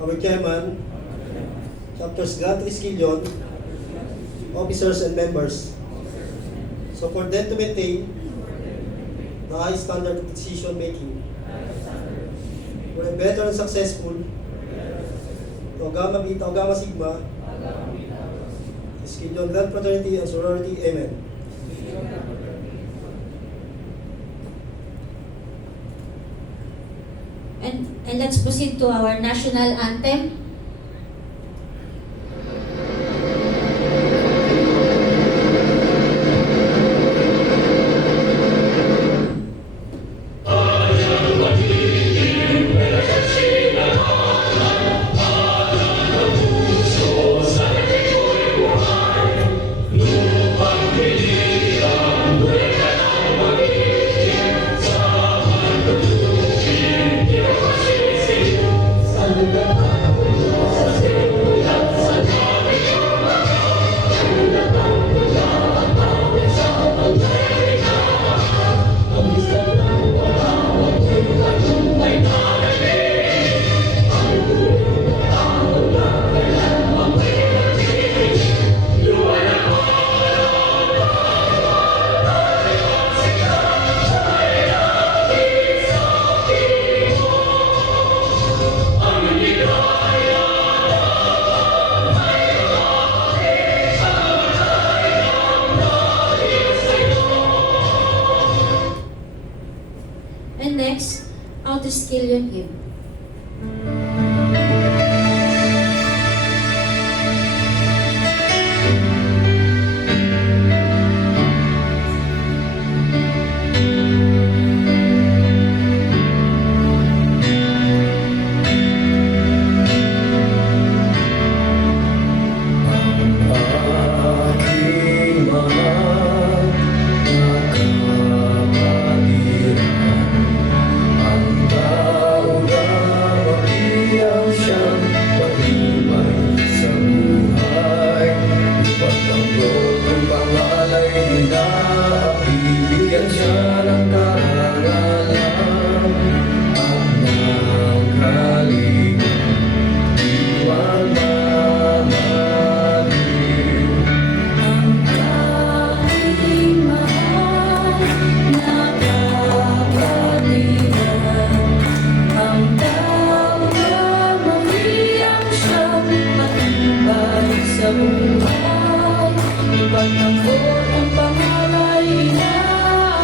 our chairman, chapters Grant Esquilion, officers and members. So for them to maintain the high standard of decision making, for a better and successful Tau Gamma Beta Tau Gamma Sigma Esquilion Grant Fraternity and Sorority. Amen. And let's proceed to our national anthem. And next, out the Esquilion hymn. Ipagtanggol ang pangalay na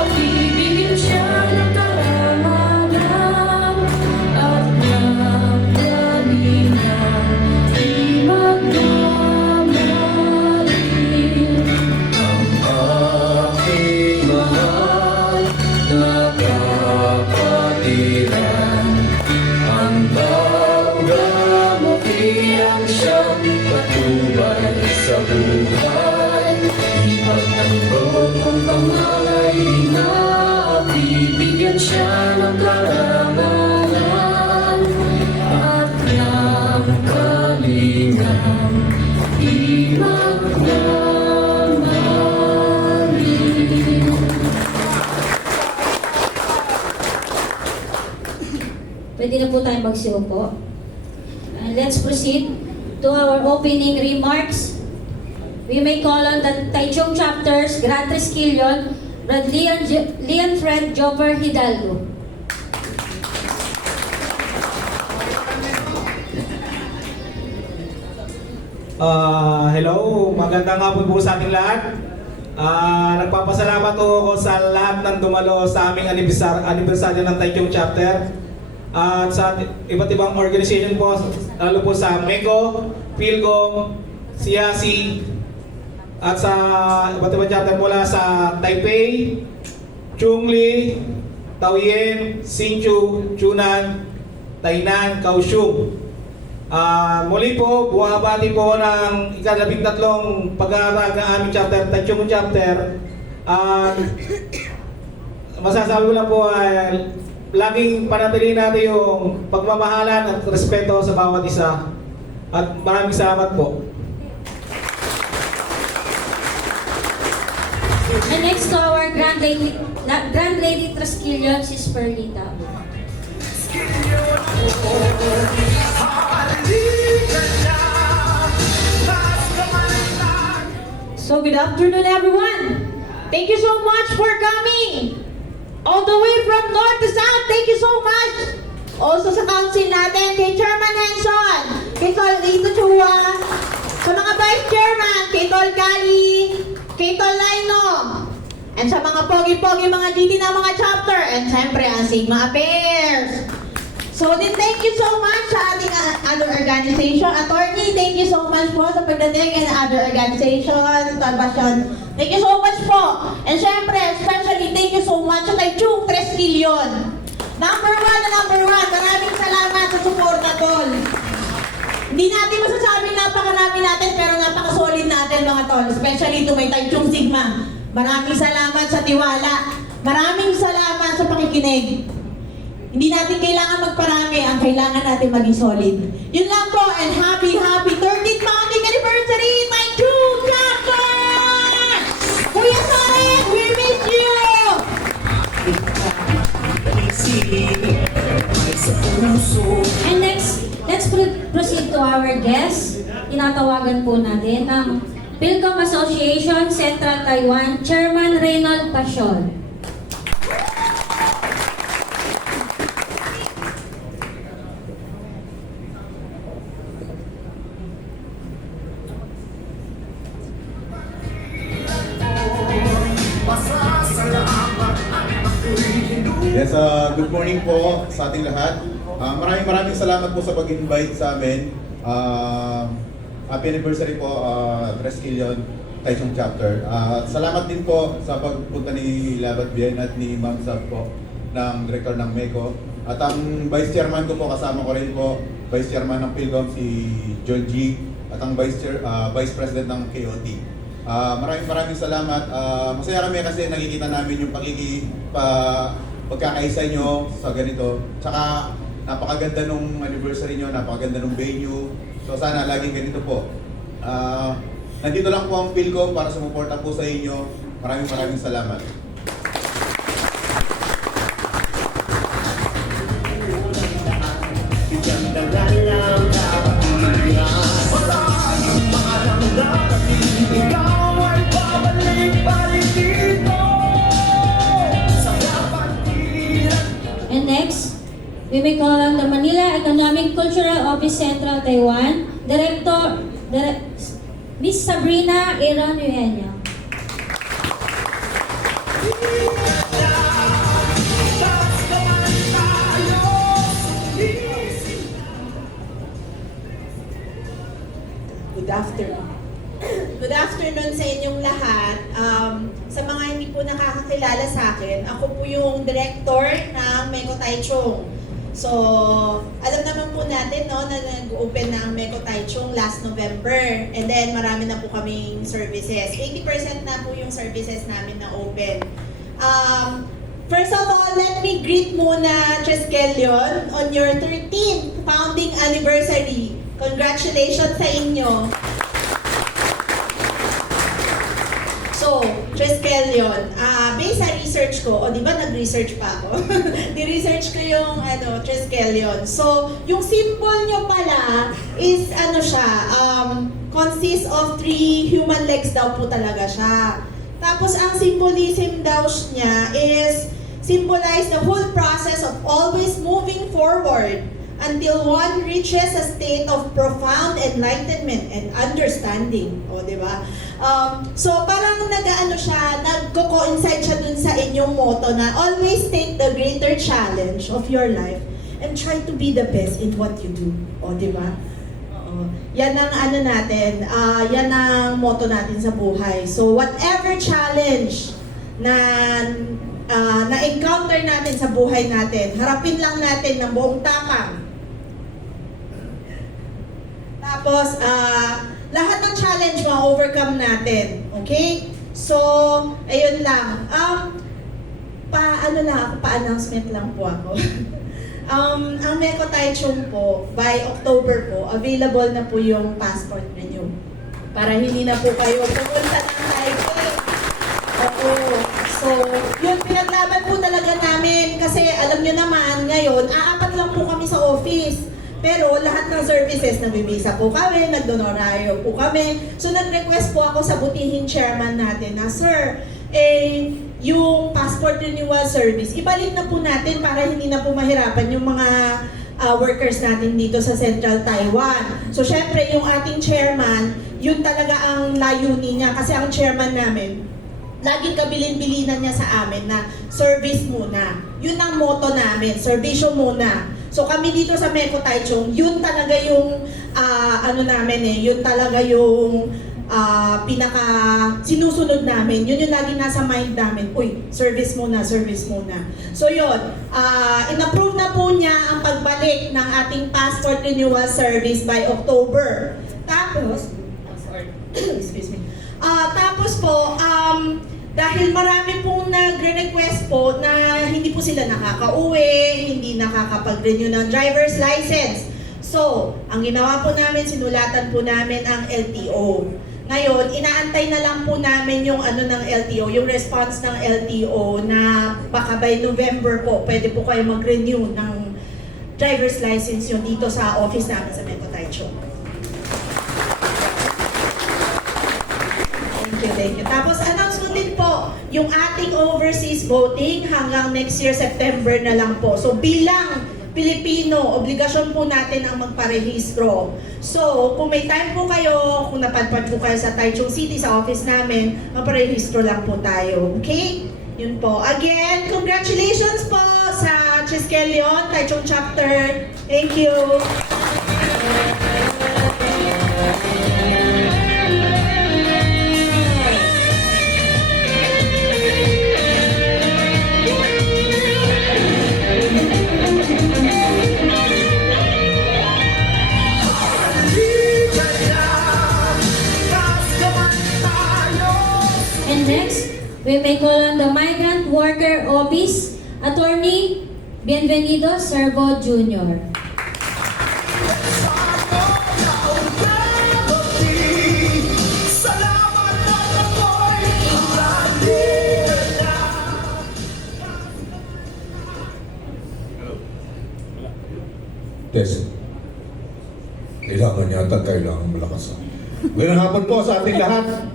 bibigyan siya ng karangalan at ng galingan, di magmamalin. Ang aking mahal na kapatiran, ang Tau-Gamma-Tiang siyang patubay sa buhay. Ipagtanggol ang pangalay na bibigyan siya ng karangalan at ng kalingan, di magmamalin. Pwede na po tayong magsiupo. Let's proceed to our opening remarks. We may call on the Taichung chapters, Grant Esquilion, Brad Leon Fred Jover Hidalgo. Hello, magandang hapon po sa ating lahat. Nagpapasalamat po ako sa lahat ng dumalo sa aming anibersaryo ng Taichung chapter. At sa iba't ibang organization po, lalo po sa MECO, PhilCom, CIAC, at sa iba't ibang chapter mula sa Taipei, Chungli, Taoyuan, Hsinchu, Chunan, Tainan, Kaohsiung. Muli po, buwabati po ng ika-13 pag-aaral ng aming chapter, Taichung chapter. Masasabi ko lang po ay laging panatilihin natin yung pagmamahalan at respeto sa bawat isa. At maraming salamat po. And next to our Grand Lady Trasquillion, Sis Perlita. good afternoon everyone. Thank you so much for coming. All the way from north to south, thank you so much. Also sa council natin, kay Chairman Henson, kay Tol Lito Chua, sa mga vice chairman, kay Tol Kali, kay Tol Lino, and sa mga pogi-pogi mga GT na mga chapter, and syempre ang Sigma Affairs. So din thank you so much sa ating other organization. Attorney, thank you so much po sa pagdating and other organization, Talbasyon. Thank you so much po. And syempre, especially thank you so much sa kay Chung Tresquillion. Number one, maraming salamat sa suporta tol. Hindi natin masasabing napakarami natin, pero napaka-solid natin mga tol. Especially to may Taichung Sigma. Maraming salamat sa tiwala. Maraming salamat sa pakikinig. Hindi natin kailangan magparami, ang kailangan natin maging solid. Yun lang po, and happy 13th founding anniversary, Taichung Chapter! Kuya Soren, we miss you! And next, let's proceed to our guest. Tinatawagan po natin ang Philcom Association Central Taiwan Chairman Reynold Pasiol. Yes, good morning po sa ating lahat. Maraming salamat po sa pag-invite sa amin. Happy anniversary po, Tresquillion Taichung Chapter. Salamat din po sa pagpunta ni Labat Bien at ni Ma'am Sab po ng Director ng MECO. At ang Vice Chairman ko po, kasama ko rin po, Vice Chairman ng PhilCom si John G. At ang Vice President ng KOT. Maraming salamat. Masaya kami kasi nakikita namin yung pagkakaisa nyo sa ganito. Tsaka napakaganda nung anniversary nyo, napakaganda nung venue. So sana laging ganito po. Nandito lang po ang PhilCom para sumuporta po sa inyo. Maraming salamat. And next, we may call on the Manila Economic Cultural Office Central Taiwan, Miss Sabrina Iron Eugenio. Good afternoon. Good afternoon sa inyong lahat. Sa mga hindi po nakakakilala sa akin, ako po yung director ng MECO Taichung. So, alam naman po natin no, na nag-open na ang MECO Taichung last November. And then, marami na po kaming services. 80% na po yung services namin na open. First of all, let me greet muna Tresquillion on your 13th founding anniversary. Congratulations sa inyo. So, Tresquillion, based sa research ko, di ba nag-research pa ako? Ni-research ko yung Tresquillion. So, yung symbol nyo pala is consists of 3 human legs daw po talaga siya. Tapos, ang symbolism daw niya is symbolize the whole process of always moving forward until one reaches a state of profound enlightenment and understanding. O, di ba? So, parang nagko-coincide siya dun sa inyong motto na always take the greater challenge of your life and try to be the best in what you do. O, di ba? Yan ang natin, yan ang motto natin sa buhay. So, whatever challenge na na-encounter natin sa buhay natin, harapin lang natin ng buong tapang. Tapos, lahat ng challenge ma-overcome natin. Okay? So, ayun lang. Pa-announcement lang po ako. Ang MECO Taichung po, by October po, available na po yung passport renew. Para hindi na po kayo pupunta ng Taipei. Oo. So, yun, pinaglaban po talaga namin kasi alam nyo naman, ngayon, 4 lang po kami sa office. Pero lahat ng services, nabibisa po kami, nagdonoraryo po kami. So nag-request po ako sa butihing chairman natin na, Sir, yung passport renewal service, ibalik na po natin para hindi na po mahirapan yung mga workers natin dito sa Central Taiwan. So syempre yung ating chairman, yun talaga ang layunin niya kasi ang chairman namin, laging kabilin-bilinan niya sa amin na service muna. Yun ang motto namin, servisyo muna. So kami dito sa Meko Taichung, yun talaga yung yun talaga yung pinaka sinusunod namin. Yun yung lagi nasa mind namin. Uy, service muna, service muna. So yun, in-approve na po niya ang pagbalik ng ating passport renewal service by October. Tapos, excuse me. Tapos po, dahil marami pong nagre-request po na hindi po sila nakakauwi, hindi nakakapag-renew ng driver's license. So, ang ginawa po namin, sinulatan po namin ang LTO. Ngayon, inaantay na lang po namin yung ng LTO, yung response ng LTO na baka by November po, pwede po kayo mag-renew ng driver's license yun dito sa office namin sa Meko Taichung. Thank you. Tapos announce ko din po yung ating overseas voting hanggang next year September na lang po. So bilang Pilipino, obligasyon po natin ang magparehistro. So kung may time po kayo, kung napadpad po kayo sa Taichung City, sa office namin, magparehistro lang po tayo. Okay? Yun po. Again, congratulations po sa Triskelion, Taichung Chapter. Thank you. And next, we may call on the Migrant Worker Office, Attorney Bienvenido Servo Jr. Tess, kailangan malakas. Magandang hapon po sa ating lahat,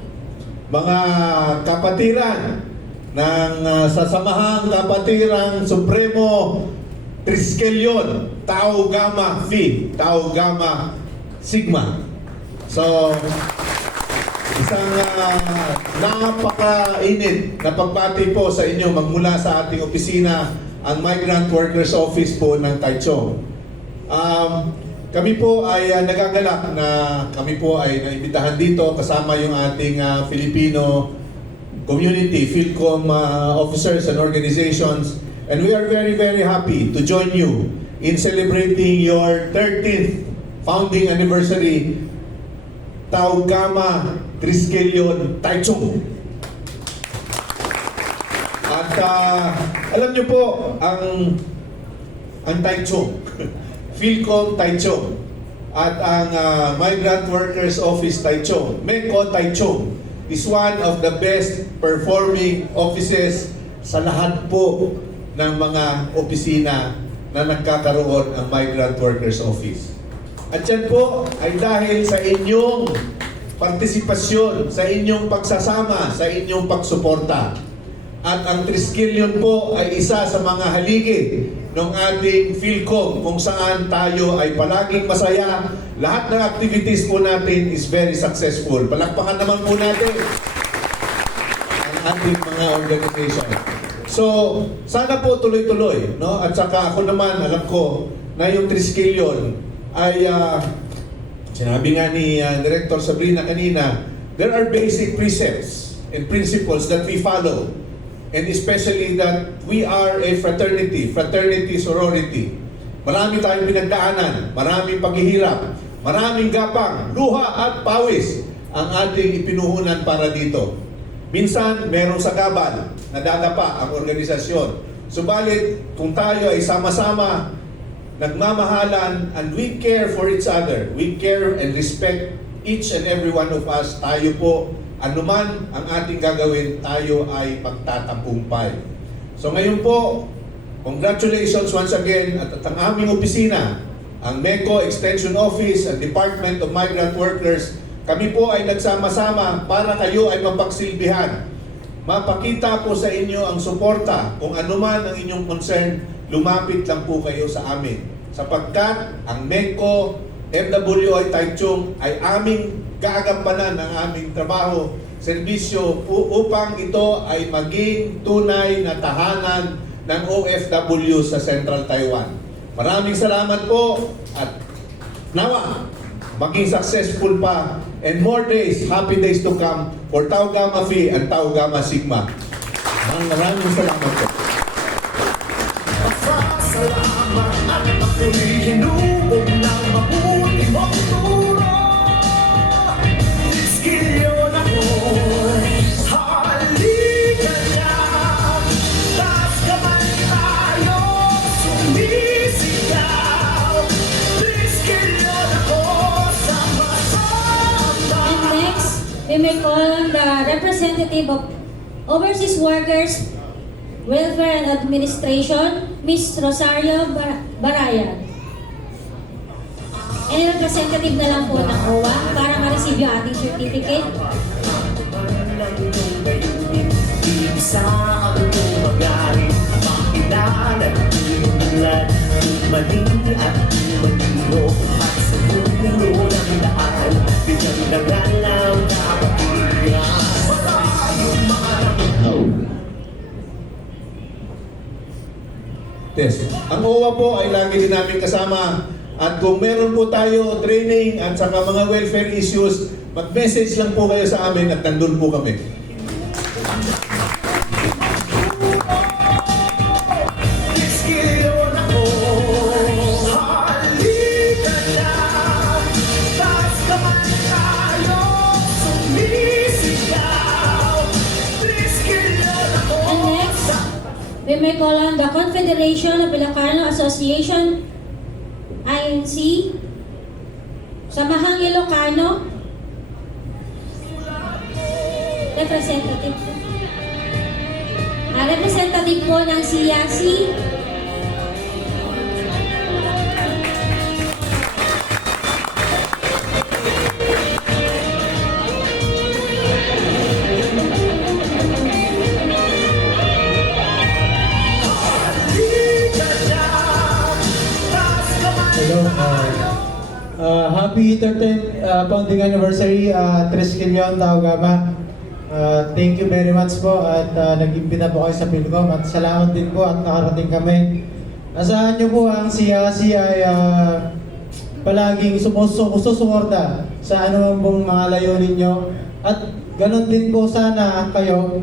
mga kapatiran ng Sasamahang Kapatirang Supremo Triskelion, Tau Gamma Phi, Tau Gamma Sigma. So, isang napakainit na pagbati po sa inyo magmula sa ating opisina, ang Migrant Workers Office po ng Taichung. Kami po ay nagagalak na kami po ay naimbitahan dito kasama yung ating Filipino community, PhilCom officers and organizations, and we are very, very happy to join you in celebrating your 13th founding anniversary, Tau Gamma Triskelion Taichung. At alam niyo po, ang Taichung, PhilCom Taichung, at ang Migrant Workers Office Taichung, Meko Taichung, is one of the best performing offices sa lahat po ng mga opisina na nagkakaroon ang Migrant Workers Office. At yan po ay dahil sa inyong partisipasyon, sa inyong pagsasama, sa inyong pagsuporta. At ang Triskelion po ay isa sa mga haligi ng ating PhilCom kung saan tayo ay palaging masaya. Lahat ng activities po natin is very successful. Palakpakan naman po natin ang ating mga organization. So, sana po tuloy-tuloy, no? At saka ako naman, alam ko na yung Triskelion ay sinabi nga ni Director Sabrina kanina, there are basic precepts and principles that we follow. And especially that we are a fraternity, sorority. Marami tayong pinagdaanan, maraming paghihirap, maraming gapang, luha at pawis ang ating ipinuhunan para dito. Minsan, merong sagabal na dadapa ang organisasyon. Subalit, kung tayo ay sama-sama, nagmamahalan, and we care for each other, we care and respect each and every one of us, tayo po, anuman ang ating gagawin, tayo ay magtatagumpay. So ngayon po, congratulations once again at ang aming opisina ang MECO Extension Office, ang Department of Migrant Workers, kami po ay nagsama-sama para kayo ay mapagsilbihan. Mapakita po sa inyo ang suporta. Kung ano man ang inyong concern, lumapit lang po kayo sa amin. Sapagkat ang MECO FWI Taichung ay aming gaagampanan ng aming trabaho, serbisyo upang ito ay maging tunay na tahanan ng OFW sa Central Taiwan. Maraming salamat po at nawa maging successful pa and more days, happy days to come for Tau Gamma Phi and Tau Gamma Sigma. Maraming salamat po. Pasasalamat at ako'y hinubog ng mabuti mong turo. Iskilyon ako, halika na. Taas kamay tayo, sumisigaw. Iskilyon ako, sama-sama. And next, we may call on the representative of Overseas Workers Welfare and Administration, Ms. Rosario Barayan. And representative na lang po ng OWA para ma-receive yung ating certificate. Isa ang magaling, makilala at inulan, mali at malino, at sa dulo ng daan, bigyan na nga lang kapatiran. Maraming mga Yes. Ang OWA po ay lagi din namin kasama. At kung meron po tayo training at saka mga welfare issues, mag-message lang po kayo sa amin at nandun po kami. iskilyon ako, halika na. Taas kamay tayo, sumisigaw. Iskilyon ako. And next, we may call on the Confederation of Ilocano Association, INC, Samahang Ilocano, representative po. Representative po ng CIAC, Hello. Happy 13th founding anniversary, Triskelion, Tau Gamma. Thank you very much po at nag-imbita po kayo sa Pilcom at salamat din po at nakarating kami. Asahan niyo po ang CIAC ay palaging susuporta sa anumang pong mga layunin niyo at ganun din po sana kayo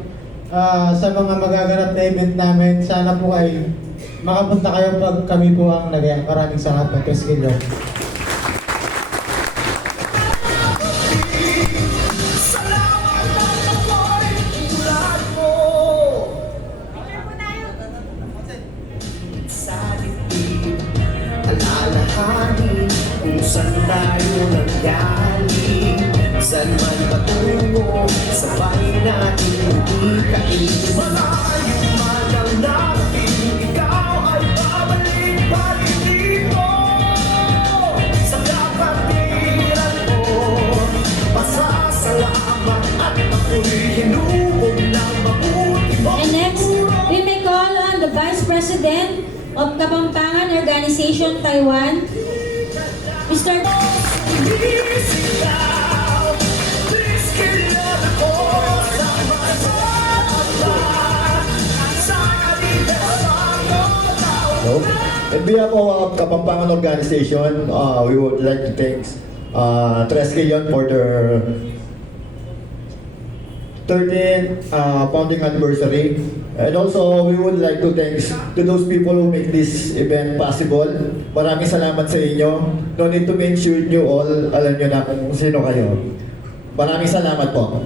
sa mga magaganap na event namin. Sana po ay makapunta kayo pag kami po ang nagaya. Maraming salamat po, Triskelion. Salamat at ako'y tulad mo. Sa dibdib, alalahanin kung saan tayo nanggaling. Saan man patungo, sabay natin umikain. Malayo man ang natin, ikaw ay babalik pa rin dito. Sa kapatiran mo, pasasalamat at ako'y hinubog ng mabuti mo. and next, we may call on the Vice President of Kapampangan Organization, Taiwan, Mr. Sumisigaw, Triskelion ako, sama-sama. Sa anibersaryo No? On behalf of our Kapampangan organization, we would like to thank Triskelion for their 13th founding anniversary. And also, we would like to thank to those people who make this event possible. Maraming salamat sa inyo. No need to mention you all. Alam nyo na kung sino kayo. Maraming salamat po.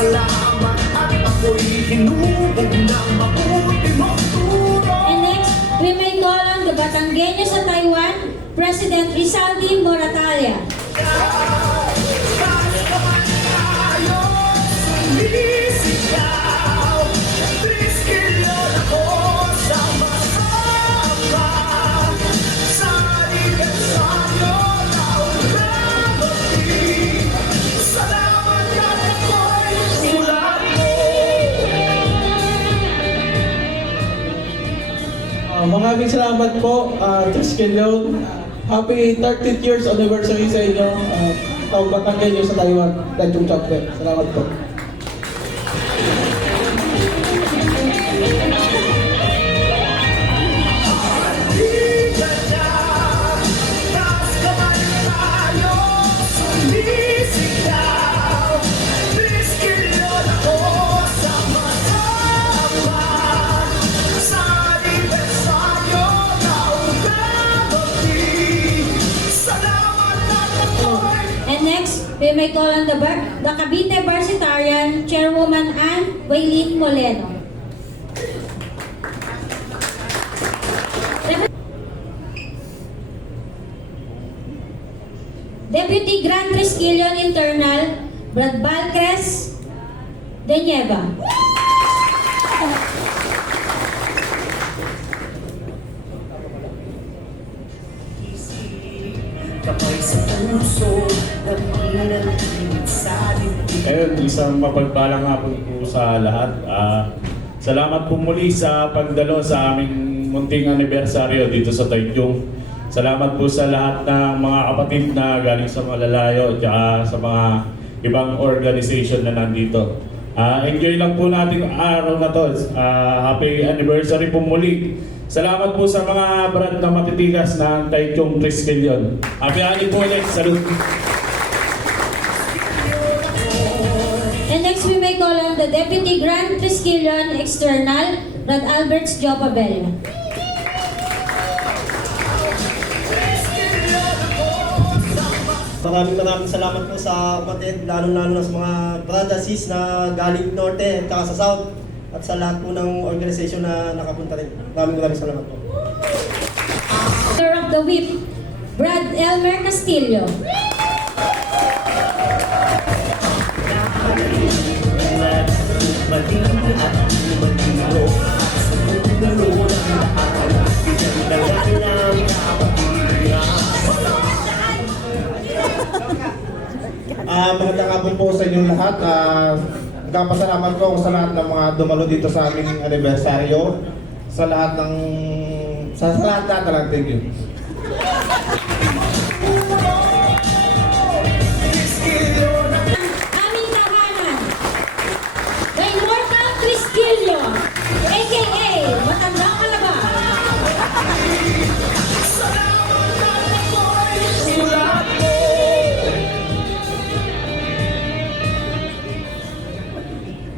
Salamat at ako'y hinubog ng mabuti mong turo. And next, we may call on the Batanggenyo sa Taiwan, Rizaldi Moratalia. Maraming salamat po, Triskelion. Happy 30th years anniversary sa inyo. Taong Batanggay nyo sa Taiwan, Taichung Chapter. Salamat po. And next, we may call on the Cavite Varsitarian Chairwoman Ann Waylene Moleno. Deputy Grand Triskelion Internal Brad Balcres de Nieva. Ngayon, isang mapagpalang hapon po sa lahat. Salamat po muli sa pagdalo sa aming munting anibersaryo dito sa Taichung. Salamat po sa lahat ng mga kapatid na galing sa malalayo at sa mga ibang organization na nandito. Enjoy lang po natin ang araw na to. Happy anniversary po muli. Salamat po sa mga brand na matitigas ng Taichung Triskelion. Happy ani po ulit. Salute. And next, we may call on the Deputy Grand Triskelion External Brad Alberts Jopabel. Maraming salamat po sa kapatid, lalo-lalo na sa mga brother sis na galing Norte at saka sa South at sa lahat po ng organisasyon na nakapunta rin. Maraming salamat po. Master of the Whip, Brad Elmer Castillo. Magandang hapon po sa inyong lahat. Nagpapasalamat ko sa lahat ng mga dumalo dito sa aming anibersaryo. Sa lahat na lang. Thank you. Aming tahanan, the Immortal Triskelion, a.k.a. Matandang Kalaba.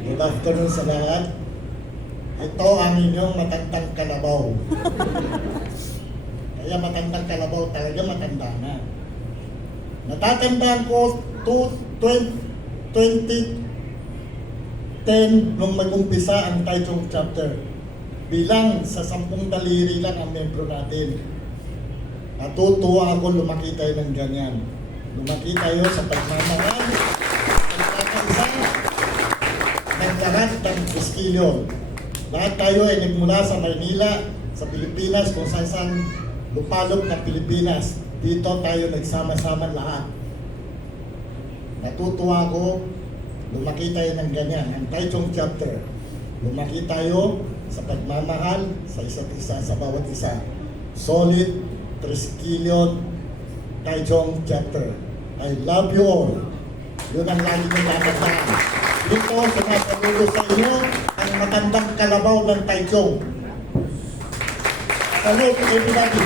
Good afternoon sa lahat. Ito ang inyong matandang kalabaw. Kaya matandang kalabaw talaga, matanda na. Natatandaan ko 2010 nung mag-umpisa ang Taichung Chapter. Bilang sa 10 daliri lang ang membro natin. Natutuwa ako lumaki tayo ng ganyan. Lumaki tayo sa pagmamahal, pagkakaisa, ng lahat ng Triskelion. Lahat tayo ay nagmula sa Maynila, sa Pilipinas, kung saan lupalop ng Pilipinas. Dito tayo nagsama-sama lahat. Natutuwa ko, lumaki tayo ng ganyan. Ang Taichung Chapter, lumaki tayo sa pagmamahal sa isa't isa, sa bawat isa. Solid Triskelion Taichung Chapter. I love you all. Yun ang lagi kong tatandaan. Dito, sinasaludo sa inyo ang matandang kalabaw ng Taichung. Salute everybody!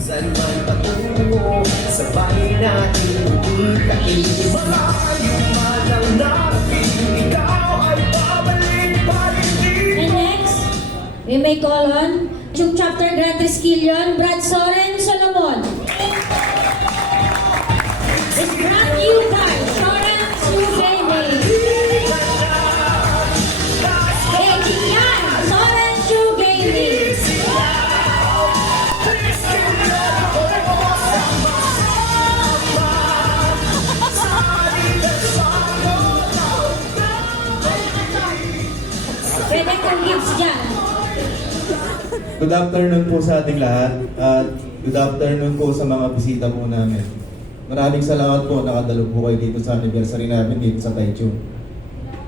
Saan man patungo, sabay natin itain. Malayo man ang natin, ikaw ay babalik pa rin. And next, we may call on Taichung Chapter Grand Triskelion, Brad Soren Solomon. It's brought to you by Soren Sugene. Soren Sugene. Good afternoon po sa ating lahat at good afternoon po sa mga bisita po namin. Maraming salamat po nakadalo po kayo dito sa anniversary namin dito sa Taichung.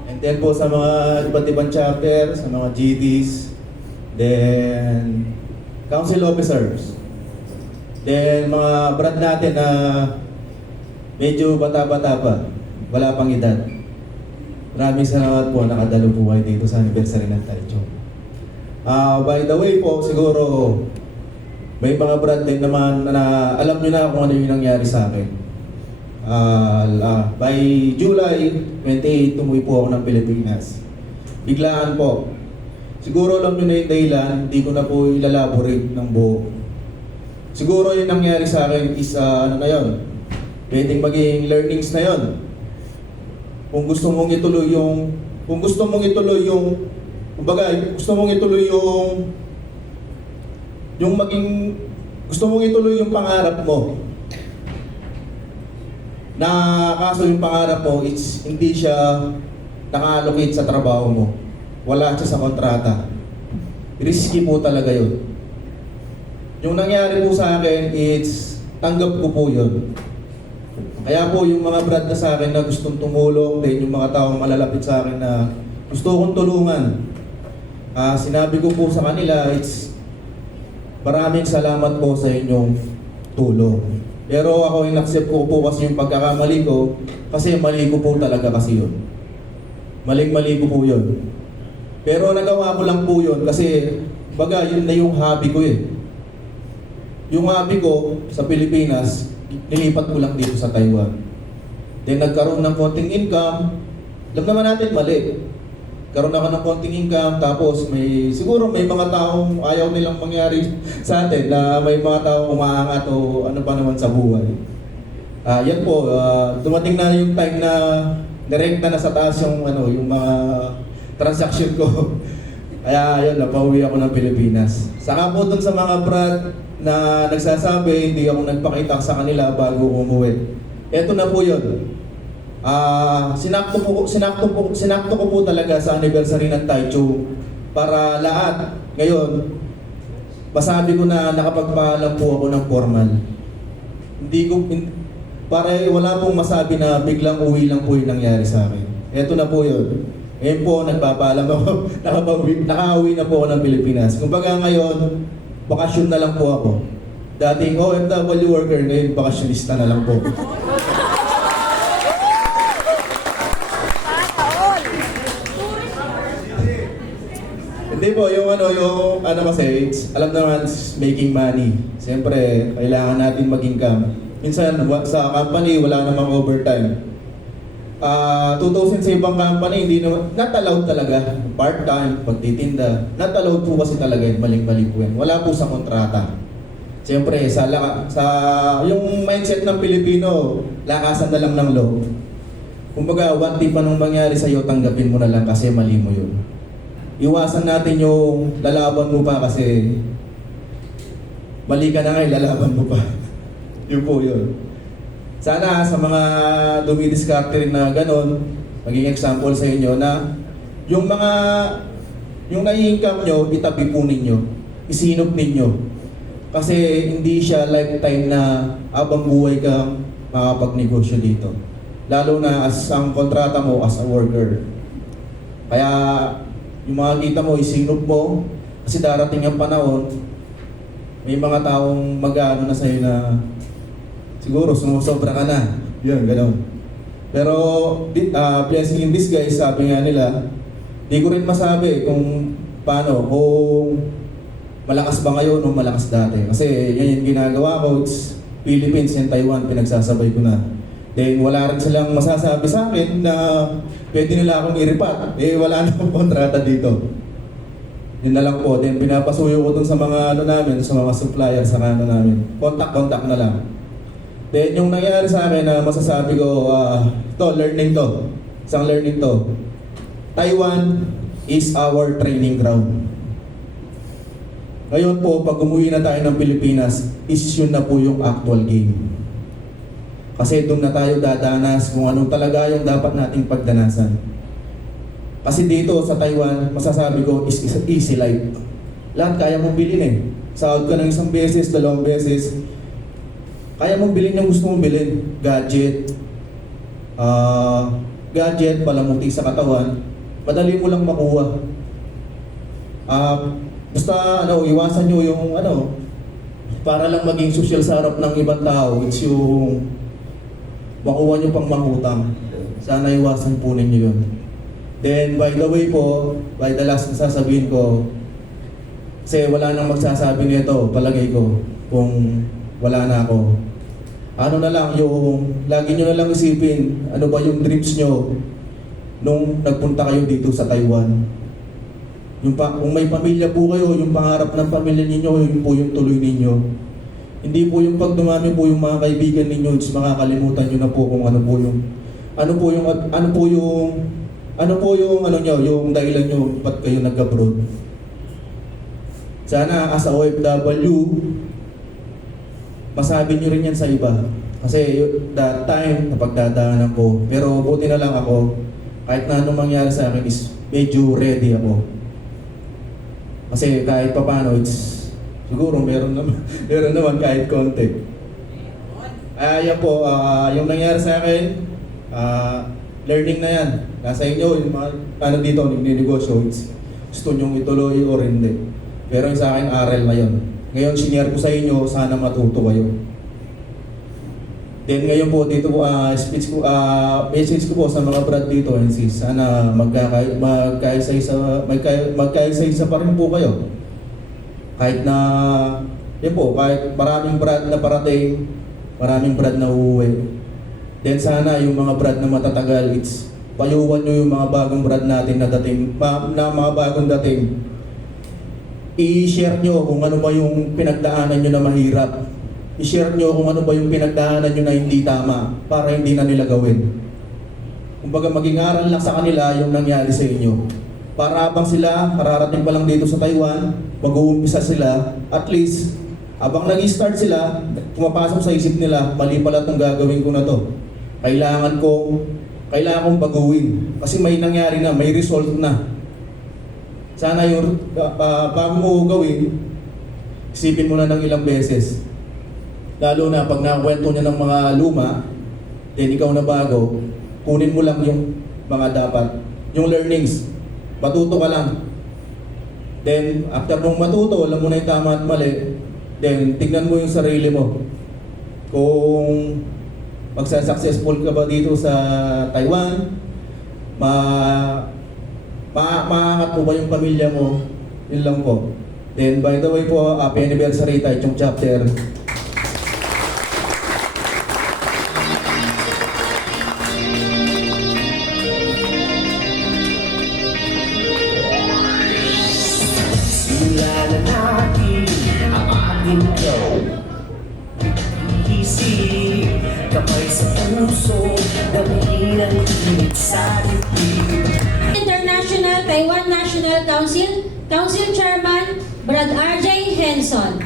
And then po sa mga iba't ibang chapter, sa mga GDs, then council officers, then mga brad natin na medyo bata-bata pa, wala pang edad. Maraming salamat po nakadalo po kayo dito sa anniversary ng Taichung. By the way po, siguro may mga brad din naman na alam nyo na kung ano yung nangyari sa akin. By July 28, tumuwi po ako ng Pilipinas. Biglaan po. Siguro alam nyo na yung dahilan, hindi ko na po ilalaborate ng buo. Siguro yung nangyari sa akin is ano na yun, pwedeng maging learnings na yun. Kung gusto mong ituloy yung pangarap mo. Na kaso yung pangarap mo, hindi siya naka-allocate sa trabaho mo. Wala siya sa kontrata. Risky po talaga yun. Yung nangyari po sa akin, tanggap ko po yun. Kaya po yung mga brad na sa akin na gustong tumulong, din yung mga taong malalapit sa akin na gusto kong tulungan. Sinabi ko po sa kanila, maraming salamat po sa inyong tulong. Pero ako in-accept ko po kasi yung pagkakamali ko, kasi mali ko po talaga kasi yun. Maling-mali ko po yun. Pero nagawa ko lang po yun kasi baga yun na yung hobby ko eh. Yung hobby ko sa Pilipinas, nilipat ko lang dito sa Taiwan. Then nagkaroon ng konting income, alam naman natin mali. Karoon ako ng konting income, tapos siguro may mga taong ayaw nilang mangyari sa atin na may mga taong umaangat o ano pa naman sa buhay. Yan po, dumating na yung time na direkta na sa taas yung mga transaction ko. Kaya yun, napauwi ako ng Pilipinas. Saka po dun sa mga brad na nagsasabi, hindi ako nagpakita sa kanila bago umuwi. Eto na po yun. Sinakto ko po talaga sa anniversary ng Taichung para lahat ngayon masabi ko na nakapagpaalam po ako ng formal. Wala pong masabi na biglang uwi lang po yung nangyari sa akin. Eto na po yun. Ngayon po nagpapaalam ako, nakauwi na po ako ng Pilipinas. Kumbaga ngayon, bakasyon na lang po ako. Dating OFW worker, ngayon bakasyonista na lang po. Hindi po, yung kasi, alam naman, making money. Siyempre, kailangan natin mag-income. Minsan, sa company, wala namang overtime. 2000 sa ibang company, hindi naman, not allowed talaga. Part-time, pagtitinda, not allowed po kasi talaga yun, maling-mali po yan. Wala po sa kontrata. Siyempre, yung mindset ng Pilipino, lakasan na lang ng loob. Kumbaga, what if anong mangyari sa'yo, tanggapin mo na lang kasi mali mo yun. Iwasan natin yung lalaban mo pa kasi mali ka na ngayon, lalaban mo pa. Yun po yun. Sana sa mga dumidiskarte rin na gano'n, maging example sa inyo na yung nai-income nyo, itabi po ninyo, isinop ninyo. Kasi hindi siya lifetime na abang buhay kang makapagnegosyo dito. Lalo na as ang kontrata mo as a worker. Kaya yung mga kita mo, isinop mo, kasi darating ang panahon, may mga taong mag-ano na sa'yo na siguro sumusobra ka na. Yun, gano'n. Pero blessing in disguise, sabi nga nila, di ko rin masabi kung paano, kung malakas ba ngayon o malakas dati. Kasi yan yung ginagawa ko, it's Philippines and Taiwan, pinagsasabay ko na. Then wala rin silang masasabi sa akin na pwede nila akong iripat. Wala na akong kontrata dito. Yun na lang po. Then pinapasuyo ko dun sa mga namin, sa mga supplier sa namin. Contact na lang. Then yung nangyari sa akin na masasabi ko, learning to. Isang learning to. Taiwan is our training ground. Ngayon po, pag umuwi na tayo ng Pilipinas, yun na po yung actual game. Kasi doon na tayo dadanas kung ano talaga yung dapat nating pagdanasan. Kasi dito sa Taiwan, masasabi ko is easy life. lahat kaya mong bilhin eh. Sahod ka ng isang beses, 2 beses. Kaya mong bilhin yung gusto mong bilhin. Gadget, palamuti sa katawan, madali mo lang makuha. Basta iwasan nyo yung para lang maging social sa harap ng ibang tao, it's yung makuha nyo pang mangutang. Sana iwasan po ninyo yun. Then by the way po, by the last na sasabihin ko, kasi wala nang magsasabi nito, palagay ko, kung wala na ako. Ano na lang, yung lagi nyo na lang isipin, ano ba yung dreams nyo nung nagpunta kayo dito sa Taiwan. Kung may pamilya po kayo, yung pangarap ng pamilya ninyo, yun po yung tuloy ninyo. Hindi po yung pag dumami po yung mga kaibigan ninyo, it's makakalimutan nyo na po kung ano po yung dahilan nyo, ba't kayo nag-abroad. Sana as a OFW, masabi nyo rin yan sa iba. Kasi that time, napagdadaanan ko. Pero buti na lang ako, kahit na anong mangyari sa akin is medyo ready ako. Kasi kahit pa paano, siguro meron naman kahit konti. Yan po, yung nangyari sa akin, learning na yan. Nasa inyo, yung mga dito, nagninegosyo, gusto nyong ituloy o hindi. Pero yung sa akin, aral na yun. Ngayon, sinare ko sa inyo, sana matuto kayo. Then ngayon po dito po, message ko po sa mga brad dito and sis, sana magkaisa pa rin po kayo. Kahit na, yun po, kahit maraming brad na parating, maraming brad na uuwi. Then sana yung mga brad na matatagal, payuwan nyo yung mga bagong brad natin na mga bagong dating. I-share nyo kung ano ba yung pinagdaanan nyo na mahirap. I-share nyo kung ano ba yung pinagdaanan nyo na hindi tama para hindi na nila gawin. Kumbaga maging aral lang sa kanila yung nangyari sa inyo. Para habang sila, mararating pa lang dito sa Taiwan, mag-uumpisa sila, at least, habang nag-start sila, pumapasok sa isip nila, mali pala itong gagawin ko na to. Kailangan kong baguhin. Kasi may nangyari na, may result na. Sana yung bago mo gawin, isipin mo na ng ilang beses. Lalo na pag nakakwento niya ng mga luma, then ikaw na bago, kunin mo lang yung mga dapat, yung learnings. Matuto ka lang. Then, after mong matuto, alam mo na yung tama at mali, then tignan mo yung sarili mo. Kung magsa-successful ka ba dito sa Taiwan, maangat mo ba yung pamilya mo? Yun lang po. Then, by the way po, happy anniversary Taichung Chapter. Simulan na natin ang ating flow. Isip, kamay sa puso, damhin ang init sa dibdib. International Taiwan National Council, Council Chairman, Brad R.J. Henson.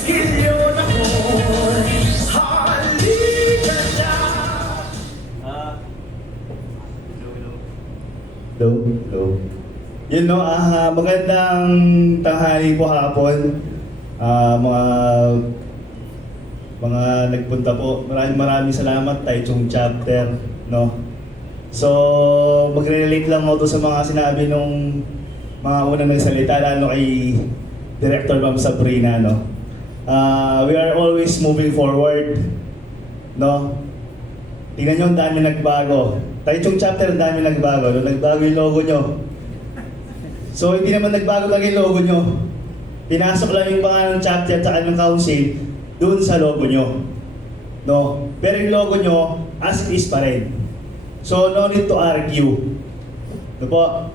Skilyon ako, halika na. Hello. Yun no, magandang tanghali po hapon. Mga nagpunta po. Maraming salamat Taichung Chapter, no. So, magre-relate lang ako sa mga sinabi nung mga unang nagsalita, lalo kay Director Ma'am Sabrina, no. We are always moving forward, no. Tingnan nyo, ang dami nagbago. Taichung Chapter, ang dami nagbago. No? Nagbago yung logo nyo. So, hindi naman nagbago lang yung logo nyo. Pinasok lang yung pangalan ng chapter at saka ng council doon sa logo nyo. No? Pero yung logo nyo, as it is pa rin. So, no need to argue. No po?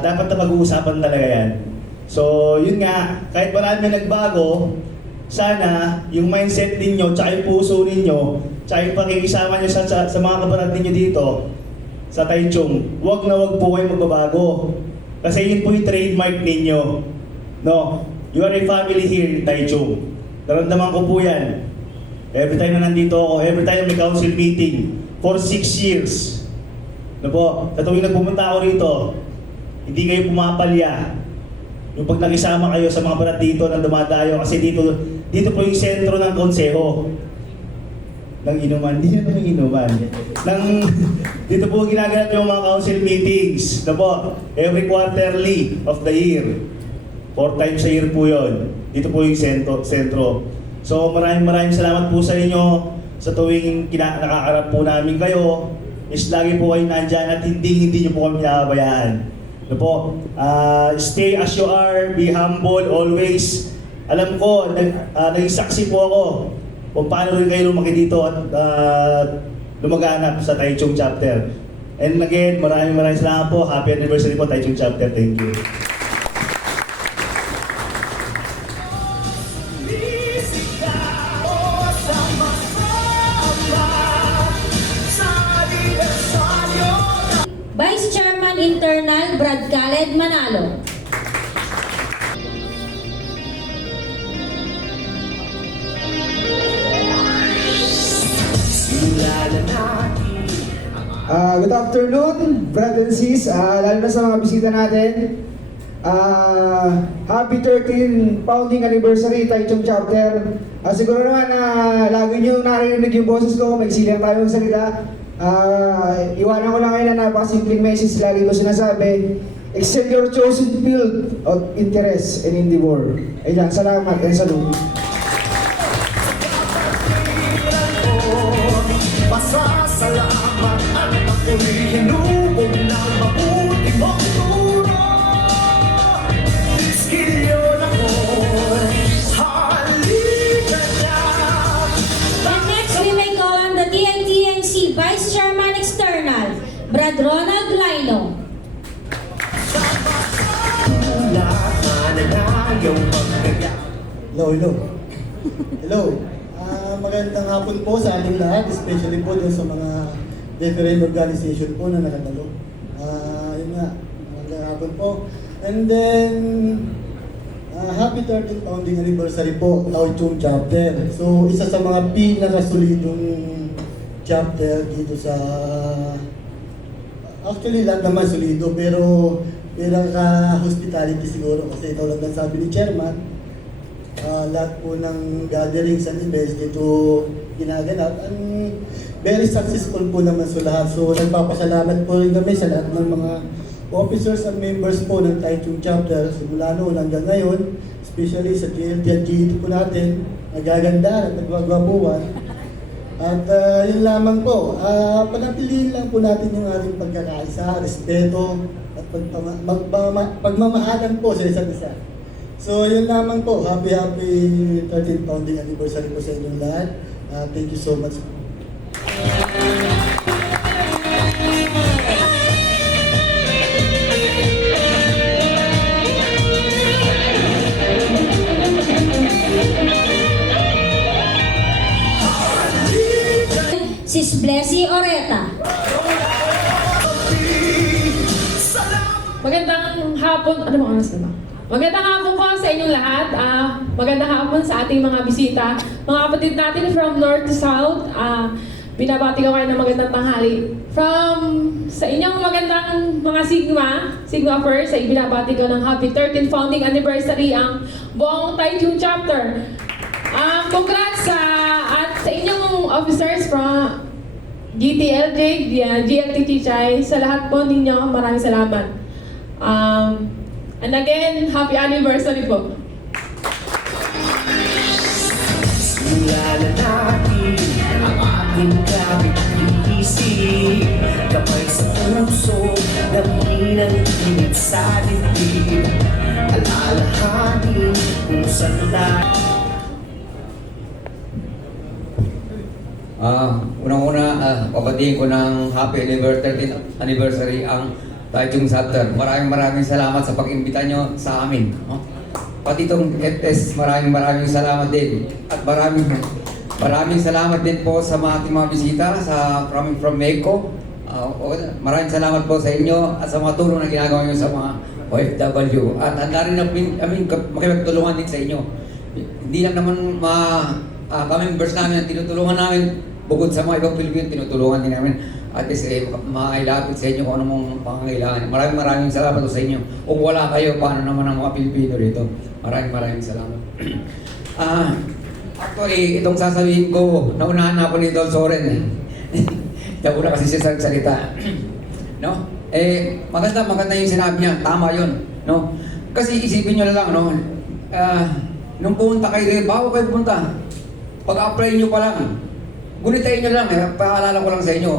Dapat na pag-uusapan talaga yan. So, yun nga, kahit marami nagbago, sana yung mindset ninyo, tsaka yung puso ninyo, tsaka yung pakikisama nyo sa mga kabarad ninyo dito, sa Taichung, wag na wag po kayo magbabago. Kasi yun po yung trademark ninyo. No? You are a family here in Taichung. Naramdaman ko po yan. Every time na nandito ako, every time may council meeting, for 6 years. No po? Sa tuwing nagpumunta ako rito, Hindi kayo pumapalya. Yung pag nakisama kayo sa mga balat dito na dumadayo, kasi dito po yung sentro ng konseho. Ng inuman, hindi na ng inuman. Dito po ginaganap yung mga council meetings. Na po, every quarterly of the year. 4 times a year po yun. Dito po yung sentro. So maraming salamat po sa inyo sa tuwing nakakarap po namin kayo. Is lagi po kayo nandyan at hindi nyo po kami nakabayaan. Ano po, stay as you are, be humble always. Alam ko, naging saksi po ako kung paano rin kayo lumaki dito at lumaganap sa Taichung chapter. And again, maraming salamat po. Happy anniversary po Taichung chapter. Thank you. Vice Chairman Internal Brad Khaled Manalo. Good afternoon, Brad and Sis, lalo na sa mga bisita natin. Happy 13 founding anniversary Taichung chapter. Siguro naman lagi nyo narinig yung boses ko, magsilang tayo magsalita. Iwanan ko lang kayo na napakasimpleng message lagi ko sinasabi. Extend your chosen field of interest and endeavor. Ayan, salamat and salute. Pasasalamat at ako'y hinubog ng mabuti mong turo. Iskilyon ako, halika na. And next, we may call on the TNTNC Vice Chairman External, Brad Ronald Lino. Hello. Magandang hapon po sa ating lahat, especially po dun sa mga different organization po na nakadalo. Yun nga, magandang hapon po. And then, happy 13th founding anniversary po, Taichung chapter. So, isa sa mga pinakasolidong chapter dito sa... Actually, lahat naman solido, pero pinaka-hospitality siguro kasi ito lang sabi ni Chairman. Lahat po ng gatherings and events dito ginaganap. Very successful po naman sa lahat. So nagpapasalamat po rin kami sa lahat ng mga officers and members po ng Taichung chapter. Simula noon hanggang ngayon, especially sa GLT at GET po natin, nagaganda at nagwagwapuan. At yun lamang po, panatilihin lang po natin yung ating pagkakaisa, respeto, at pagmamahalan po sa isa't isa. So yun lamang po, happy 13th founding anniversary po sa inyong lahat. Thank you so much. Sis Blessy Oreta. Magandang hapon. Ano bang oras na ba? Magandang hapon po sa inyong lahat. Magandang hapon sa ating mga bisita. Mga kapatid natin from north to south. Binabati ko kayo ng magandang tanghali. From sa inyong magandang mga Sigma First, ay binabati ko ng happy 13th founding anniversary ang buong Taichung chapter. Congrats at sa inyong officers from GTLJ, GLT Chichay, sa lahat po ninyo, maraming salamat. And again, happy anniversary po. Simula na natin ang ating kapit-isip. Kamay sa puso, damhin ang init sa dibdib. Alalahanin kung saan tayo. Unang-una, pabatiin ko ng happy 13th anniversary ang Taichung chapter. Maraming salamat sa pag-imbita nyo sa amin. No? Pati itong ETS, maraming salamat din. At maraming salamat din po sa mga ating mga bisita from Mexico. Maraming salamat po sa inyo at sa mga tulong na ginagawa nyo sa mga OFW. At handa rin na makipagtulungan din sa inyo. Hindi lang naman kami members namin ang tinutulungan namin, bukod sa mga ibang Pilipino, tinutulungan din namin at least mailapit sa inyo kung ano mong pangangailangan. Maraming salamat po sa inyo. Kung wala kayo, paano naman ang mga Pilipino rito? Maraming salamat. Actually, itong sasabihin ko, naunahan na ako ni Don Soren eh. Nauna kasi siya sa salita. No? Maganda yung sinabi niya, tama yun. No? Kasi isipin nyo na lang, no? Nung pumunta kayo, bago kayo pumunta, pag-apply nyo pa lang, gunitain nyo lang, paalala ko lang sa inyo,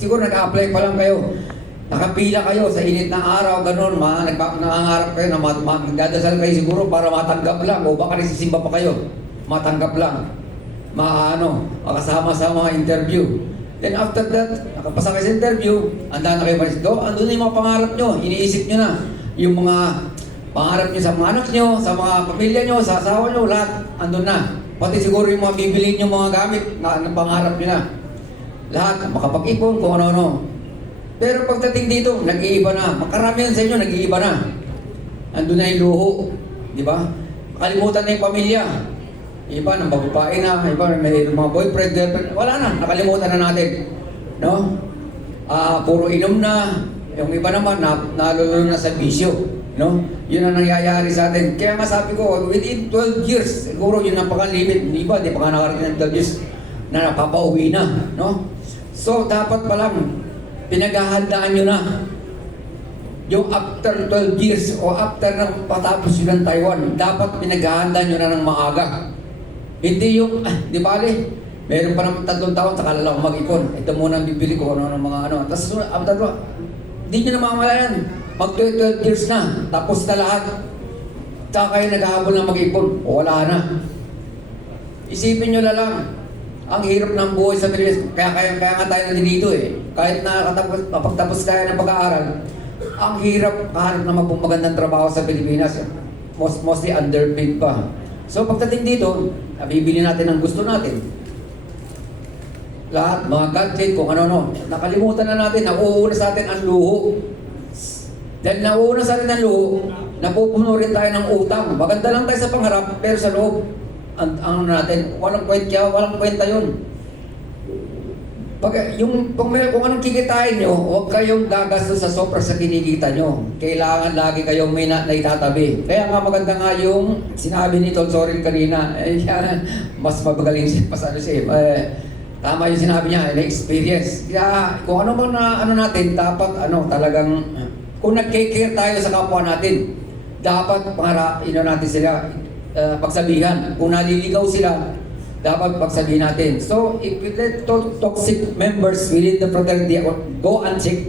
siguro nag-apply pa lang kayo, nakapila kayo sa init na araw, ganun, nangangarap kayo na magdadasal kayo siguro para matanggap lang, o baka nagsisimba pa kayo, matanggap lang, makasama sa mga interview. Then after that, nakapasa kayo sa interview, handa na kayo andun na yung mga pangarap nyo, iniisip nyo na, yung mga pangarap nyo sa mga anak nyo, sa mga pamilya nyo, sa asawa nyo, lahat, andun na. Pati siguro yung mga bibiliin nyo mga gamit na pangarap nyo na. Lahat, makapag-ipon kung ano-ano. Pero pagdating dito, nag-iiba na. Makaramihan sa inyo, nag-iiba na. Andun na yung luho. Di ba? Nakalimutan na yung pamilya. Iba, nang babae na. Iba, may mga boyfriend, girlfriend. Wala na, nakalimutan na natin. No? Puro inom na. Yung iba naman, nalulunod na sa bisyo. No? Yun ang nangyayari sa atin. Kaya nga sabi ko, within 12 years, siguro yun ang paka-limit. Di ba, di pa ka nakarating ng 12 years na napapauwi na. No? So, dapat palang pinaghahandaan nyo na yung after 12 years o after ng patapos yun ng Taiwan, dapat pinaghahandaan nyo na ng maaga. Hindi yung, di ba meron pa naman 3 taon, saka lang mag-ipon. Ito muna ang bibili ko, ano ng mga ano. Tapos, hindi nyo na mamalayan. Mag-12 years na, tapos na lahat. Saka kayo naghahabol na mag-ipon, o wala na. Isipin nyo na lang, ang hirap ng buhay sa Pilipinas. Kaya nga tayo nandito eh. Kahit napagtapos tayo ng pag-aaral, ang hirap kahanap na magandang trabaho sa Pilipinas. Mostly underpaid pa. So pagdating dito, bibili natin ang gusto natin. Lahat, mga gadget, kung ano-ano. Nakalimutan na natin, nauuna sa atin ang luho. Dahil nauuna sa atin ang luho, napupuno rin tayo ng utang. Maganda lang tayo sa pangarap, pero sa loob, ano natin, walang kwenta yun. Kung anong kikitain nyo, huwag kayong gagastos sa sobra sa kinikita nyo. Kailangan lagi kayong may naitatabi. Kaya nga maganda nga yung sinabi ni Don Soren kanina, mas mabagaling siya, tama yung sinabi niya, na-experience. Kaya kung ano man na natin, dapat talagang, kung nag-care tayo sa kapwa natin, dapat natin sila pagsabihan. Kung naliligaw sila, dapat pagsabihin natin. So, if we let toxic members within the fraternity go unchecked,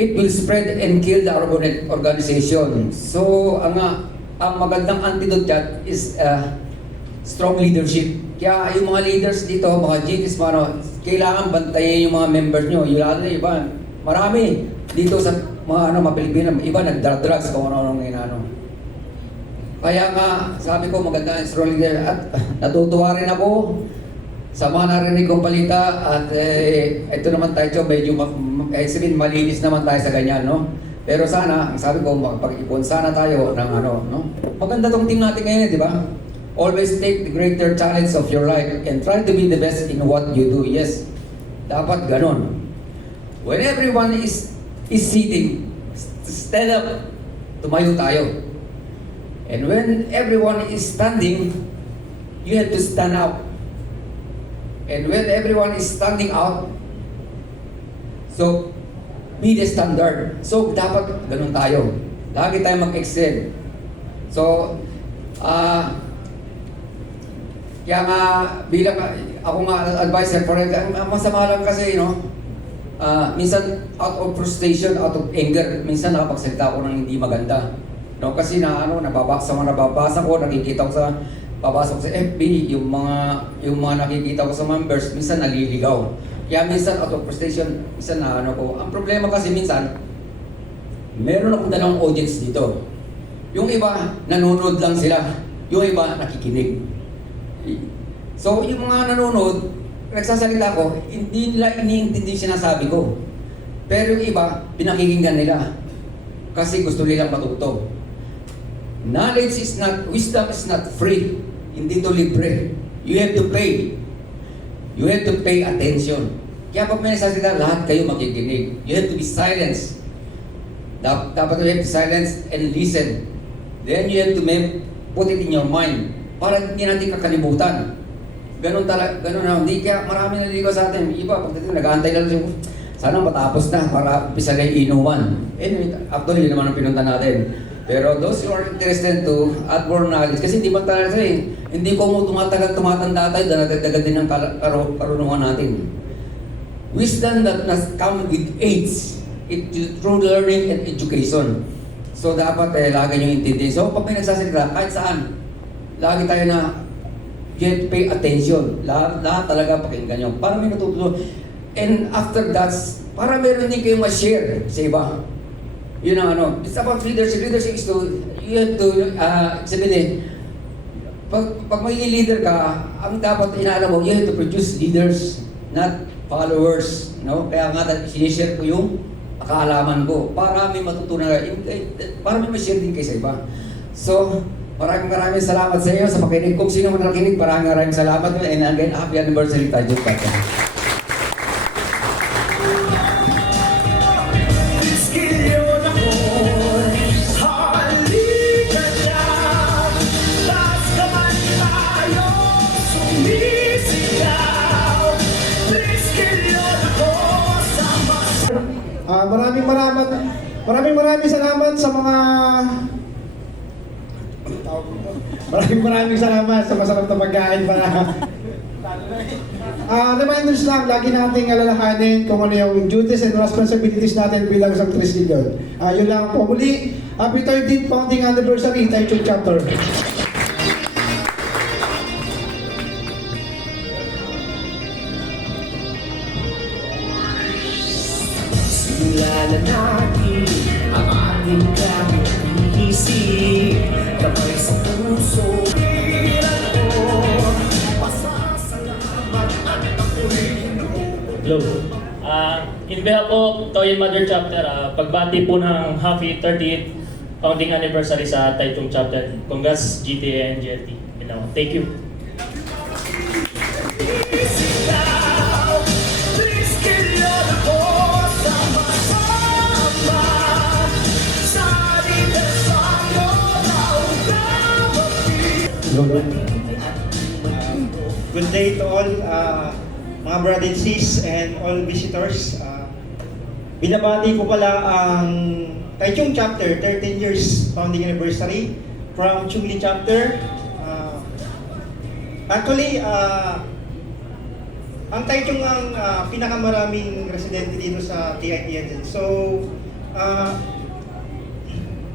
it will spread and kill the organization. So, ang magandang antidote dyan is strong leadership. Kaya yung mga leaders dito, mga GTs, kailangan bantayan yung mga members nyo. Yung lalo na iba, marami dito sa mga Pilipino, iba nagdra-drugs kung ano-ano ng Kaya nga, sabi ko maganda ang strong leader at natutuwa rin ako sa mga narinig kong balita at ito naman tayo, medyo malinis naman tayo sa ganyan, no? Pero sana, sabi ko, magpag-ipon sana tayo ng no? Maganda tong team natin ngayon, di ba? Always take the greater challenge of your life and try to be the best in what you do. Yes, dapat ganon. When everyone is sitting, stand up, tumayo tayo. And when everyone is standing, you have to stand up. And when everyone is standing out, so be the standard. So dapat ganun tayo. Lagi tayo mag-excel. So, kaya nga, bilang ako nga advisor for it, masama lang kasi, minsan out of frustration, out of anger, minsan nakapagsalita ako ng hindi maganda. No, kasi nababasa ko, nakikita ko babasa ko sa FB, yung mga nakikita ko sa members, minsan naliligaw. Kaya minsan out of frustration, minsan ko. Ang problema kasi minsan, meron akong dalawang audience dito. Yung iba, nanonood lang sila. Yung iba, nakikinig. So, yung mga nanonood, nagsasalita ko, hindi nila iniintindi sinasabi ko. Pero yung iba, pinakikinggan nila. Kasi gusto nilang matuto. Wisdom is not free. Hindi to libre. You have to pay. You have to pay attention. Kaya pag may nagsasalita, lahat kayo makikinig. You have to be silenced. Dapat you have to silence and listen. Then you have to put it in your mind para hindi natin kakalimutan. Ganun na. Hindi kaya marami naliligaw sa atin. Iba, pagdating nag-aantay lang siya. Sana matapos na para umpisa na yung inuman. Anyway, actually, yun naman ang pinunta natin. Pero those who are interested to add more knowledge, kasi hindi ba talaga hindi ko mo tumatanda tayo, dadagdagan din ang karunungan natin. Wisdom that must come with age, through learning and education. So dapat lagi nyo intindihin. So pag may nagsasalita, kahit saan, lagi tayo na you have to pay attention. Lahat talaga pakinggan nyo. Para may natutunan. And after that, para meron din kayong ma-share sa iba. Yun ang ano. It's about leadership. Leadership is to, you have to, sabihin pag magiging leader ka, ang dapat inaalam mo, you have to produce leaders, not followers. No? Kaya nga, sinishare ko yung kaalaman ko para may matutunan para may ma-share din kayo sa iba. So, maraming salamat sa iyo sa pakinig. Kung sino man nakinig, maraming salamat. And again, happy anniversary tayo. Maraming salamat sa mga maraming salamat sa masarap na pagkain para reminders lang, lagi nating alalahanin kung ano yung duties and responsibilities natin bilang isang Triskelion. Yun lang po. Muli, happy 13th founding anniversary, Taichung Chapter. Simulan na natin ang ating kahihisi. Kamay sa puso, pilan ko, pasasalamat at ako'y Hello. In behalf of Toyin Mother Chapter, pagbati po ng happy 30th founding anniversary sa Taichung Chapter. Congrats GTA and GLT. Thank you. Good day to all mga brothers and sis and all visitors. Binabati ko pala ang Taichung Chapter 13 years founding anniversary from Chungli Chapter. Actually, ang Taichung ang pinakamaraming residente dito sa TITN. So,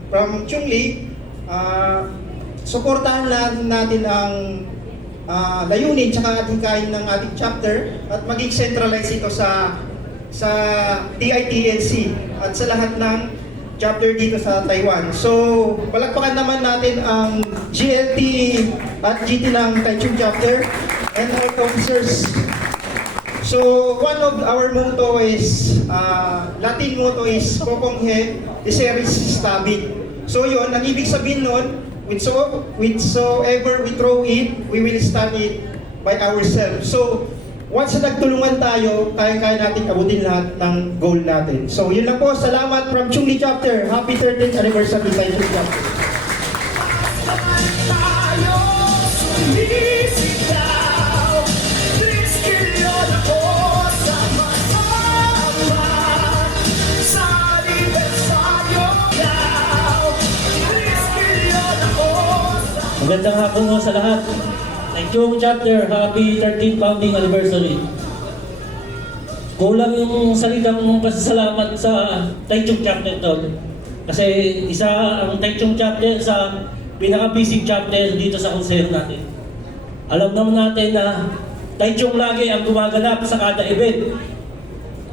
from Chungli, suportahan natin ang layunin tsaka adhikain ng ating chapter at maging centralize ito sa TITNC at sa lahat ng chapter dito sa Taiwan. So, palakpakan naman natin ang GLT at GT ng Taichung chapter and all officers. So, one of our motto is, Latin motto is, Poponghe, Deseris Stabit. So yun, ang ibig sabihin nun, whatsoever we throw it, we will stand it by ourselves. So, once na nagtulungan tayo, kaya-kaya natin abutin lahat ng goal natin. So, yun lang po. Salamat from Chungli Chapter. Happy 13th anniversary tayo Chungli Chapter. Magandang hapon mo sa lahat. Taichung Chapter, happy 13th founding anniversary. Kulang yung salitang pasasalamat sa Taichung Chapter to. Kasi isa ang Taichung Chapter sa pinaka-busy chapter dito sa konseho natin. Alam naman natin na Taichung lagi ang gumaganap sa kada event.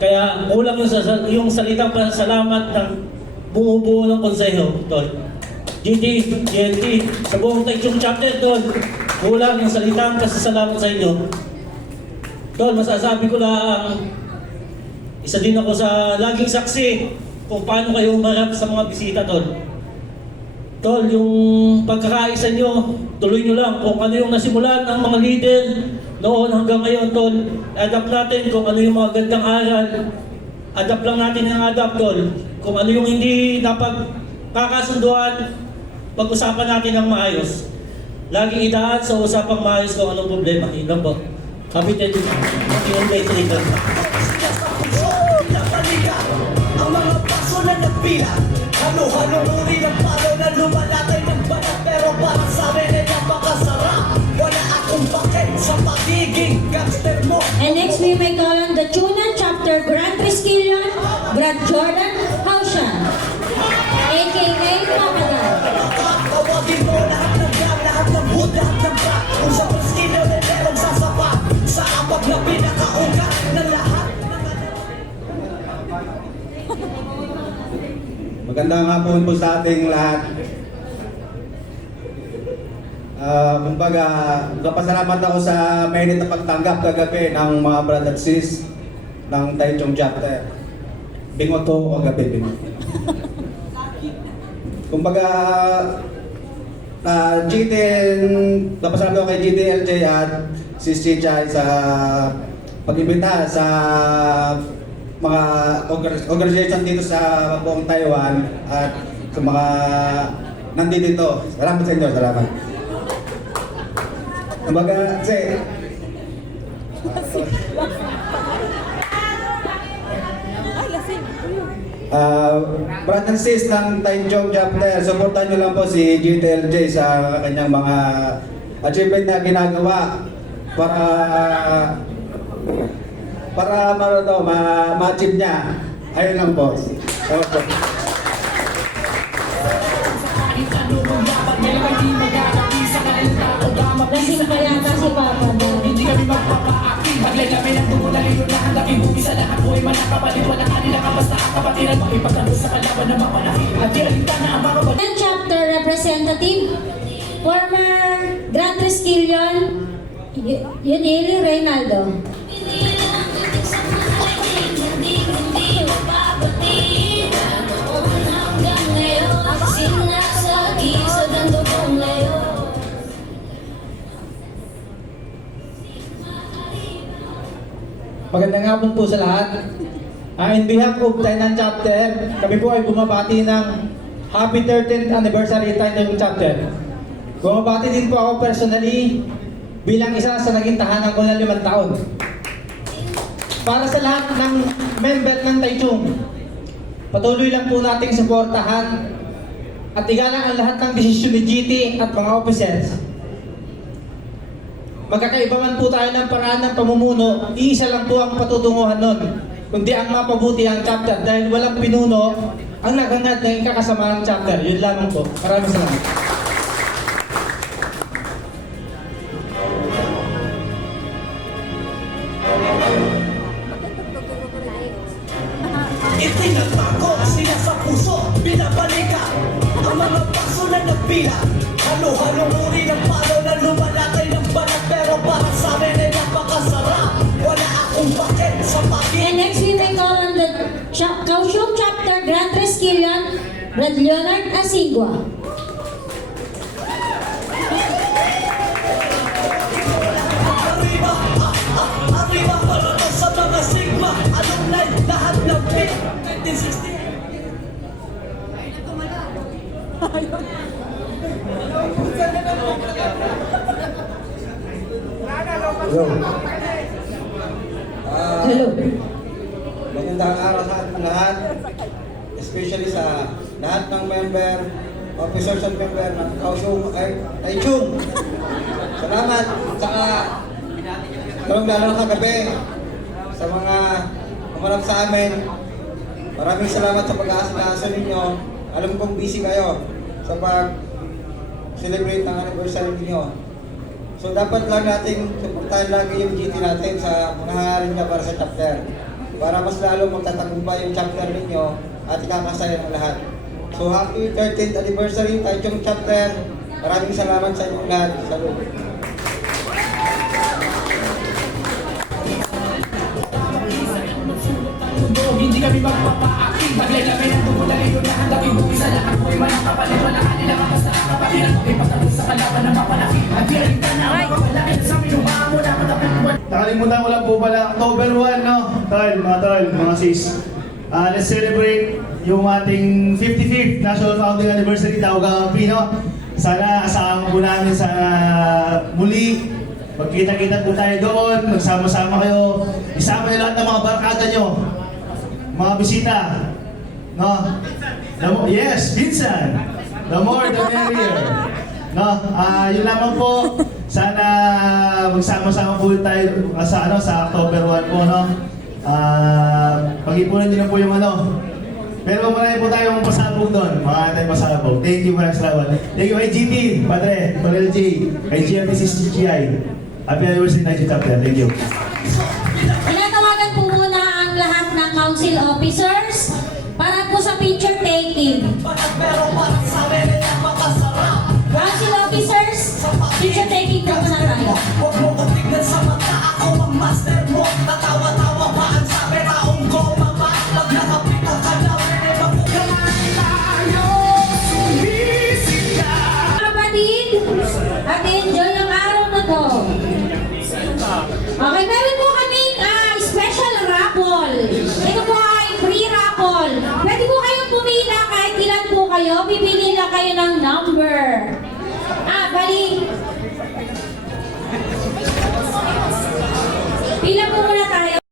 Kaya kulang yung salitang pasasalamat ng bumubuo ng konseho to. GT, GLT, sa buong Taichung Chapter doon, kulang yung salitang pasasalamat sa inyo. Doon, masasabi ko lang, isa din ako sa laging saksi kung paano kayo umarap sa mga bisita doon. Tol, yung pagkakaisa nyo, tuloy nyo lang kung ano yung nasimulan ng mga leader noon hanggang ngayon, Tol. Adapt natin kung ano yung mga gandang aral. Adapt lang natin yung adapt, Tol. Kung ano yung hindi napagkakasunduan, pag-usapan natin ng maayos. Laging idaan sa usapang maayos kung anong problema. Yun lang po. Kapitan yun. Yun guys, Ang mga paso na nagpila, halo-halong uri ng palo na lumalatay ng banat, pero para sa amin ay napakasarap. Wala akong bakit sa pagiging gangster mo. And next we may call on the Tunan Chapter Grand Triskelion, Brad Jordan Haushan, aka Papadal. Tawagin mo lahat ng gram, lahat ng wood, lahat ng crack. Kung sa Triskelion ay meron sasapat sa apat na pinakaugat ng lahat. Magandang hapon po sa ating lahat. Kumbaga, napasalamat ako sa mainit na pagtanggap kagabi ng mga brad at sis ng Taichung Chapter. Bingot ko kagabi, bingot. Kumbaga, napasalamat ako kay GTLJ at sis Chichay sa pag-imbita sa mga organization dito sa buong Taiwan at sa mga nandito. Salamat sa inyo, salamat. Kumbaga, kasi brad and sis ng Taichung Chapter, supportan nyo lang po si GTLJ sa kanyang mga achievement na ginagawa para ma-achieve niya. Ayun lang po. Salamat po. Lasing pa yata si Papa Dal. Hindi kami magpapaakti, maglay kami ng tumulalim yung lahat. Nakibugi sa lahat, buhay man nakapalit. Wala kanila kabasta ang kapatiran. Makipagtalo sa kalaban ng mga manakit. At dialita na ang mga Tunan Chapter Representative, former Grand Triskelion, Yunili Reynaldo. Magandang hapon po sa lahat. In behalf of Tainan Chapter, kami po ay bumabati ng Happy 13th Anniversary Tainan Chapter. Bumabati din po ako personally bilang isa sa naging tahanan ko na 5 taon. Para sa lahat ng member ng Taichung, patuloy lang po nating suportahan at igalang ang lahat ng desisyon ni GT at mga officers. Magkakaiba man po tayo ng paraan ng pamumuno, iisa lang po ang patutunguhan nun, kundi ang mapabuti ang chapter dahil walang pinuno ang naghangad ng ikakasama ng chapter. Yun lamang po. Maraming salamat. Itinatago sila sa puso, binabalikan ang mga paso na nagpila. Halo-halong uri ng palo na lumalatay ng banat, pero para sa amin ay napakasarap. Wala akong bakit sa pagiging. And next we may call on the Kaohsiung Chapter Grand Triskelion, Brad Leonard Asigua. Arriba para sa mga Sigma, alumni, lahat ng pit. 1960. Hello. Magandang araw sa ating lahat, especially sa lahat ng member, officers and member ng Kaohsiung Taichung. Salamat sa lalong-lalo na kagabi sa mga umarap sa amin. Maraming salamat sa pag-aasikaso ninyo. Alam kong busy kayo sa pag-celebrate ng anniversary ninyo. So dapat lang natin suportahan lagi yung GT natin sa mga hangarin niya para sa chapter. Para mas lalo magtatagumpay yung chapter ninyo at ikakasaya ng lahat. So happy 13th anniversary Taichung Chapter. Maraming salamat sa inyong lahat. Salud. Hindi kami magpapaakti Maglay kami ng dumudali yun na hanggapin mo isa lang ang buhay walang kapalit walang kanila basta kapatid ang ipagtapos sa kalaban na mapalaki at diyarin ka na mapapalaki sa minuha mo na matapagpuan. Nakalimutan ko lang po pala, October 1, no? Tol, mga sis. Let's celebrate yung ating 55th National Founding Anniversary Tawagang Pino. Sana kasama po namin sa muli. Magkita-kita po tayo doon, magsama-sama kayo. Isama niyo lahat ng mga barkada nyo. Mga bisita. No? Yes, Vincent. The more the merrier. No, yun lamang po. Sana magsama-sama po tayo sa October 1 po, no. Pag-ipunan niyo na po yung ano. Pero marami po tayong pasabog doon. Marami tayong pasabog. Thank you, maraming salamat. Thank you kay GT, Padre, Torel J, kay GMPCCGI. Happy anniversary na chapter. Thank you. Tinatawagan po muna ang lahat ng council officers para po sa picture taking. Council officers, picture taking po muna tayo. Huwag mo kong tignan sa mata, ako ang master mo. Natawa-tawa pa ang sabi, taong goma pa. Pag nakapit ang kalawin, ay magkakaroon tayo. Sumisika. Kapatid, at enjoy ang araw na to. Okay, meron po kaming special raffle. Ito po ay free raffle. Pwede po kayong pumila kahit ilan po kayo. Pipili lang kayo ng number. Pila po muna tayo.